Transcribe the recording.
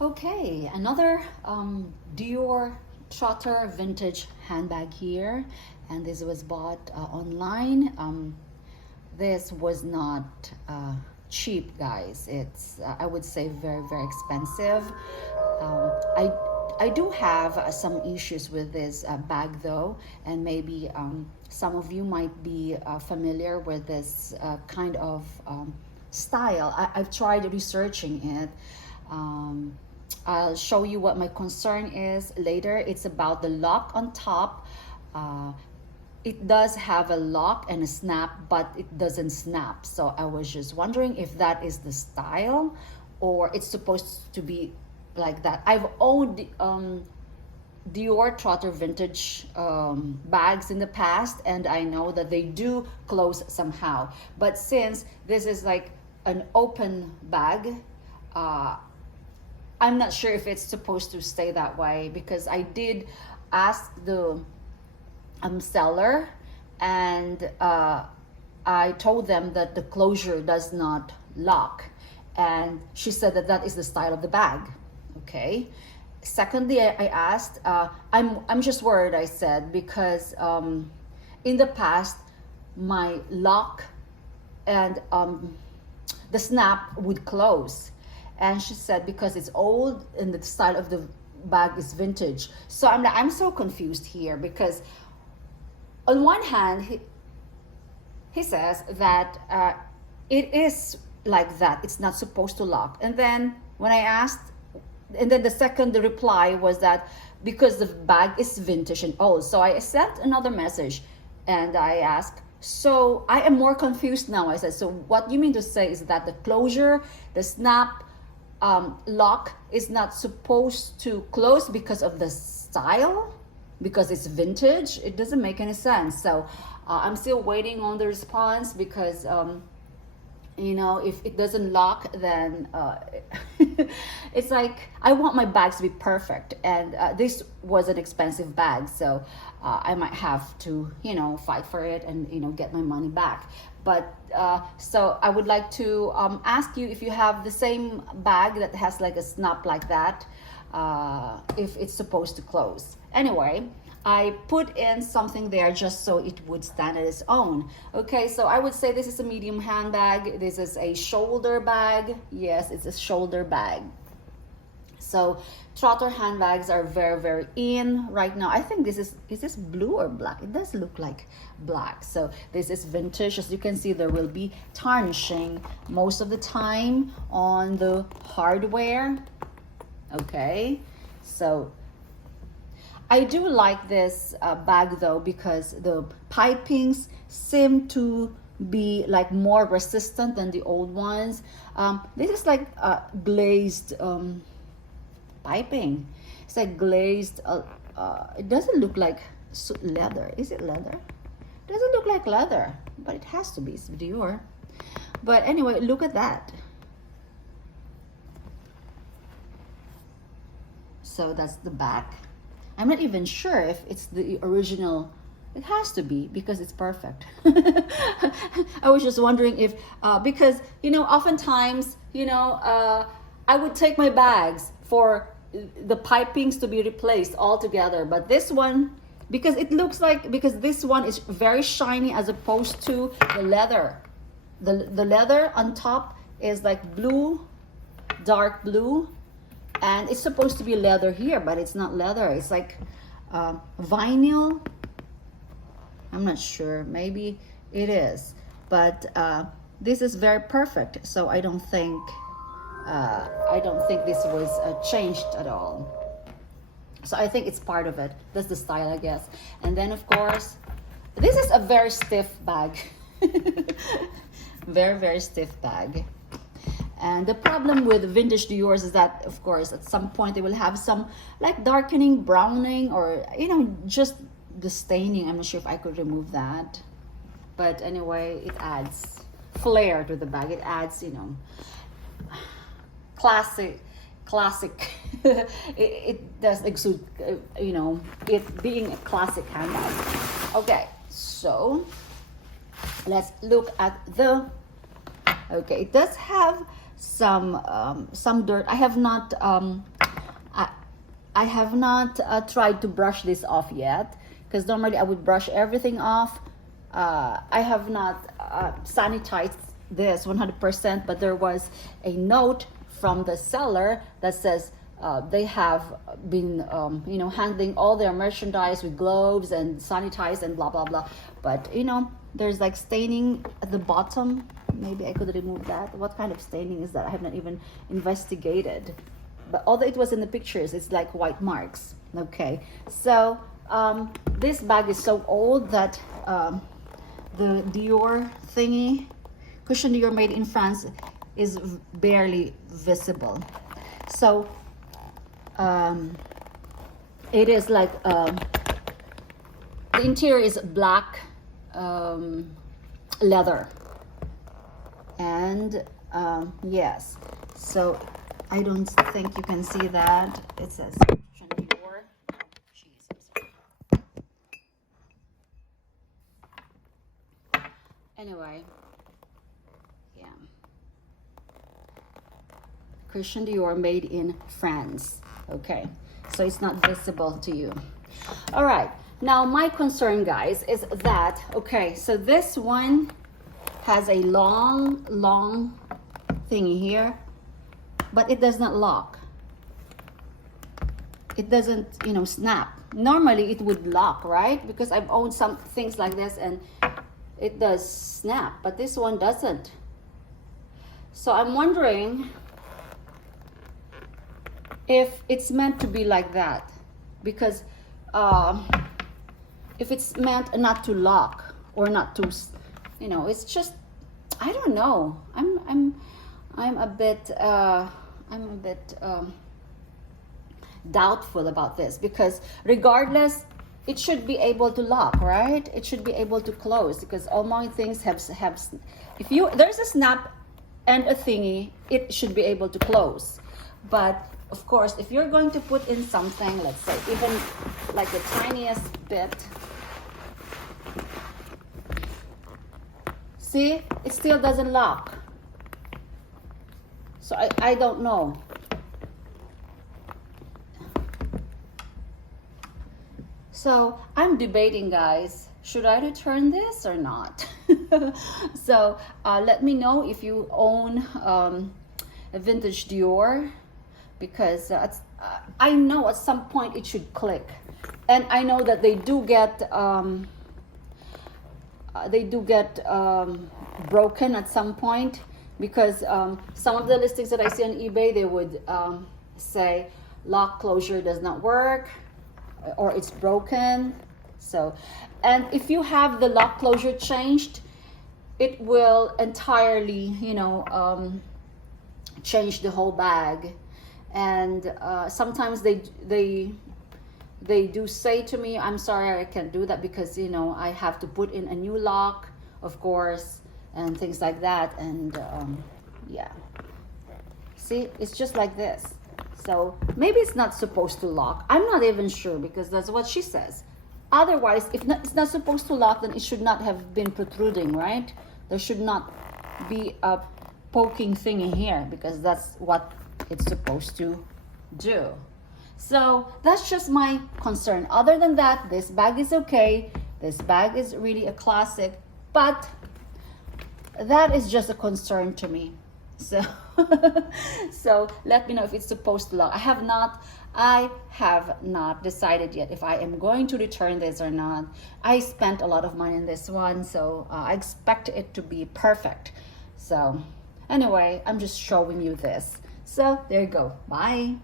Okay, another Dior Trotter vintage handbag here, and this was bought online. This was not cheap, guys. It's I would say very expensive. Um, I I do have some issues with this bag though, and maybe some of you might be familiar with this kind of style. I've tried researching it. Um, I'll show you what my concern is later. It's about the lock on top. Uh, it does have a lock and a snap, but it doesn't snap. So I was just wondering if that is the style or it's supposed to be like that. I've owned Dior Trotter vintage bags in the past, and I know that they do close somehow. But since this is like an open bag, uh, I'm not sure if it's supposed to stay that way because I did ask the seller, and I told them that the closure does not lock, and she said that that is the style of the bag. Okay. Secondly, I asked, I'm just worried, I said, because in the past my lock and the snap would close, and she said because it's old and the style of the bag is vintage. So I'm so confused here because on one hand he says that it is like that, it's not supposed to lock, and then when I asked, and then the reply was that because the bag is vintage and old. So I sent another message and I asked, so I am more confused now. I said, so what you mean to say is that the closure, the snap, lock is not supposed to close because of the style, because it's vintage? It doesn't make any sense. So I'm still waiting on the response because you know, if it doesn't lock, then it's like I want my bags to be perfect, and this was an expensive bag, so I might have to, you know, fight for it and, you know, get my money back. But so I would like to ask you if you have the same bag that has like a snap like that, if it's supposed to close. Anyway, I put in something there just so it would stand on its own. Okay, so I would say this is a medium handbag. This is a shoulder bag. Yes, it's a shoulder bag. So Trotter handbags are very in right now. I think is this blue or black? It does look like black. So this is vintage. As you can see, there will be tarnishing most of the time on the hardware. Okay, so I do like this bag though because the pipings seem to be like more resistant than the old ones. This is like glazed piping. It's like glazed. It doesn't look like leather. Is it leather? It doesn't look like leather, but it has to be. It's Dior. But anyway, look at that. So that's the back. I'm not even sure if it's the original. It has to be because it's perfect. I was just wondering if, because, you know, oftentimes, you know, I would take my bags for the pipings to be replaced altogether. But this one, because it looks like, because this one is very shiny as opposed to the leather. The leather on top is like blue, dark blue. And it's supposed to be leather here, but it's not leather. It's like vinyl. I'm not sure. Maybe it is. But this is very perfect. So I don't think this was changed at all. So I think it's part of it. That's the style, I guess. And then of course, this is a very stiff bag. Very stiff bag. And the problem with vintage Dior's is that, of course, at some point they will have some like darkening, browning, or, you know, just the staining. I'm not sure if I could remove that. But anyway, it adds flair to the bag. It adds, you know, classic. it does exude, you know, it being a classic handbag. Okay, so let's look at the, okay, it does have some dirt. I have not I have not tried to brush this off yet, because normally I would brush everything off. I have not sanitized this 100%, but there was a note from the seller that says they have been you know, handling all their merchandise with gloves and sanitized and blah blah blah. But you know, there's like staining at the bottom. Maybe I could remove that. What kind of staining is that? I have not even investigated. But although it was in the pictures, it's like white marks. Okay, so this bag is so old that the Dior thingy, cushion Dior made in France, is barely visible. So it is like the interior is black leather, and yes, so I don't think you can see that. It says Dior. Jesus. Anyway, yeah. Christian Dior made in France. Okay, so it's not visible to you. All right, now my concern, guys, is that, okay, so this one has a long thingy here, but it does not lock. It doesn't, you know, snap. Normally it would lock, right? Because I've owned some things like this and it does snap, but this one doesn't. So I'm wondering if it's meant to be like that, because if it's meant not to lock or not to, you know, it's just, I don't know. I'm a bit doubtful about this, because regardless, it should be able to lock, right? It should be able to close, because all my things have if you, there's a snap and a thingy, it should be able to close. But of course, if you're going to put in something, let's say even like the tiniest bit, see, it still doesn't lock. So I don't know. So I'm debating, guys, should I return this or not? So let me know if you own a vintage Dior, because I know at some point it should click. And I know that they do get broken at some point, because some of the listings that I see on eBay, they would say lock closure does not work, or it's broken. So, and if you have the lock closure changed, it will entirely, you know, change the whole bag. And sometimes they do say to me, I'm sorry, I can't do that, because, you know, I have to put in a new lock, of course, and things like that. And yeah, see, it's just like this. So maybe it's not supposed to lock. I'm not even sure, because that's what she says. Otherwise, if not, it's not supposed to lock, then it should not have been protruding, right? There should not be a poking thing in here, because that's what it's supposed to do. So that's just my concern. Other than that, this bag is okay. This bag is really a classic, but that is just a concern to me. So so let me know if it's supposed to lock. I have not decided yet if I am going to return this or not. I spent a lot of money on this one, so I expect it to be perfect. So anyway, I'm just showing you this. So there you go. Bye.